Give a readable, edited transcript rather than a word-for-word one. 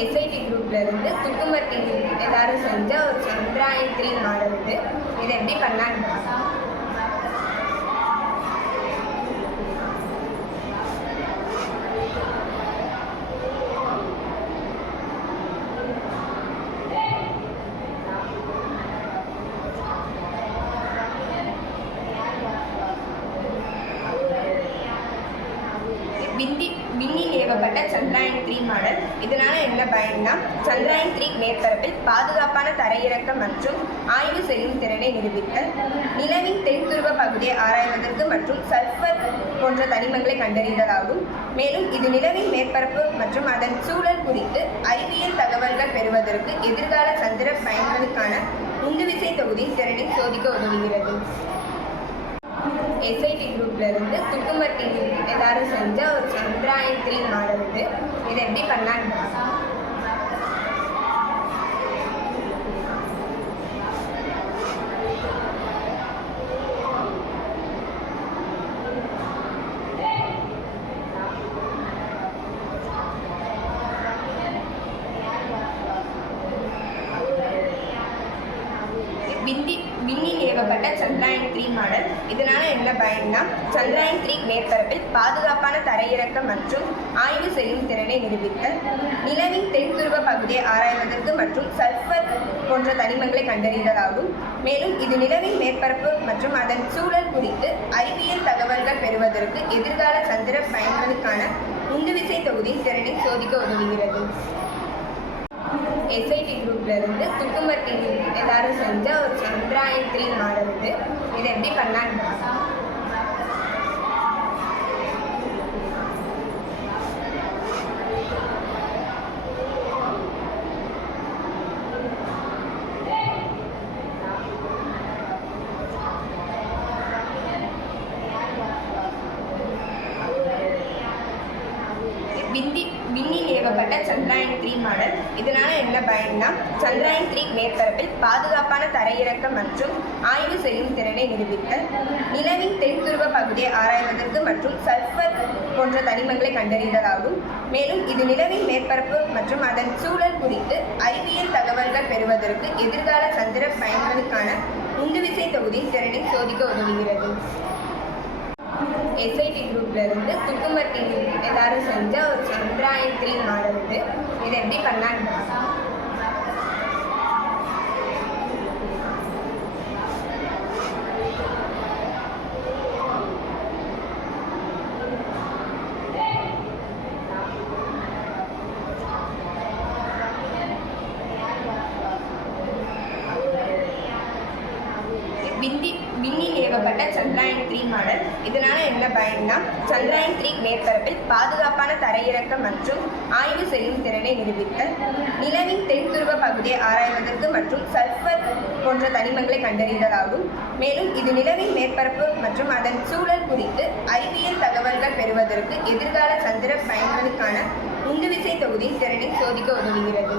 SID குரூப்லேருந்து துக்குமத்தி எல்லாரும் செஞ்ச ஒரு சந்திராயன் 3 மாடல் இது. இதை எப்படி பண்ணான்னு விண்ணில் ஏவப்பட்ட சந்திராயன் 3 மாடல். இதனால என்ன பயன்னா, சந்திராயன் 3 மேற்பரப்பில் பாதுகாப்பான தரையிறக்கம் மற்றும் ஆய்வு செய்யும் திறனை நிரூபித்தல், நிலவின் தென் துருவ பகுதியை ஆராய்வதற்கு மற்றும் சல்ஃபர் போன்ற தனிமங்களை கண்டறிதலாகும். மேலும் இது நிலவின் மேற்பரப்பு மற்றும் அதன் சூழல் குறித்து அறிவியல் தகவல்கள் பெறுவதற்கு எதிர்கால சந்திர பயன்களுக்கான உந்துவிசை தொகுதியின் திறனை சோதிக்க உதவுகிறது. எஸ்ஐடி குரூப்லேருந்து துக்குமத்தி எல்லாரும் செஞ்ச ஒரு சந்திராயன் 3 மாடல் இது. இதை எப்படி பண்ணான்னு விண்ணில் ஏவப்பட்ட சந்திராயன் 3 மாடல். இதனால என்ன பயன்னா, சந்திராயன் 3 மேற்பரப்பில் பாதுகாப்பான தரையிறக்கம் மற்றும் ஆய்வு செய்யும் திறனை நிரூபித்தல், நிலவின் தென் துருவ பகுதியை ஆராய்வதற்கு மற்றும் சல்ஃபர் போன்ற தனிமங்களை கண்டறிதலாகும். மேலும் இது நிலவின் மேற்பரப்பு மற்றும் அதன் சூழல் குறித்து அறிவியல் தகவல்கள் பெறுவதற்கு எதிர்கால சந்திர பயன்களுக்கான உந்துவிசை தொகுதியின் திறனை சோதிக்க உதவுகிறது. எஸ்ஐடி குரூப்லேருந்து துக்குமத்தி எல்லாரும் செஞ்ச ஒரு சந்திராயன் 3 மாடல் இது. இதை எப்படி பண்ணான்னு விண்ணில் ஏவப்பட்ட சந்திராயன் 3 மாடல். இதனால என்ன பயன்னா, சந்திராயன் 3 மேற்பரப்பில் பாதுகாப்பான தரையிறக்கம் மற்றும் ஆய்வு செய்யும் திறனை நிரூபித்தல், நிலவின் தென் துருவ பகுதியை ஆராய்வதற்கு மற்றும் சல்ஃபர் போன்ற தனிமங்களை கண்டறிதலாகும். மேலும் இது நிலவின் மேற்பரப்பு மற்றும் அதன் சூழல் குறித்து அறிவியல் தகவல்கள் பெறுவதற்கு எதிர்கால சந்திர பயன்களுக்கான உந்துவிசை தொகுதியின் திறனை சோதிக்க உதவுகிறது. எஸ்ஐடி குரூப்லேருந்து துக்குமத்தி எல்லாரும் செஞ்ச ஒரு சந்திராயன் 3 மாடல் இது. இதை எப்படி பண்ணான்னு விண்ணில் ஏவப்பட்ட சந்திராயன் 3 மாடல். இதனால என்ன பயன்னா, சந்திராயன் 3 மேற்பரப்பில் பாதுகாப்பான தரையிறக்கம் மற்றும் ஆய்வு செய்யும் திறனை நிரூபித்தல், நிலவின் தென் துருவ பகுதியை ஆராய்வதற்கு மற்றும் சல்ஃபர் போன்ற தனிமங்களை கண்டறிதலாகும். மேலும் இது நிலவின் மேற்பரப்பு மற்றும் அதன் சூழல் குறித்து அறிவியல் தகவல்கள் பெறுவதற்கு எதிர்கால சந்திர பயன்களுக்கான உந்துவிசை தொகுதியின் திறனை சோதிக்க உதவுகிறது.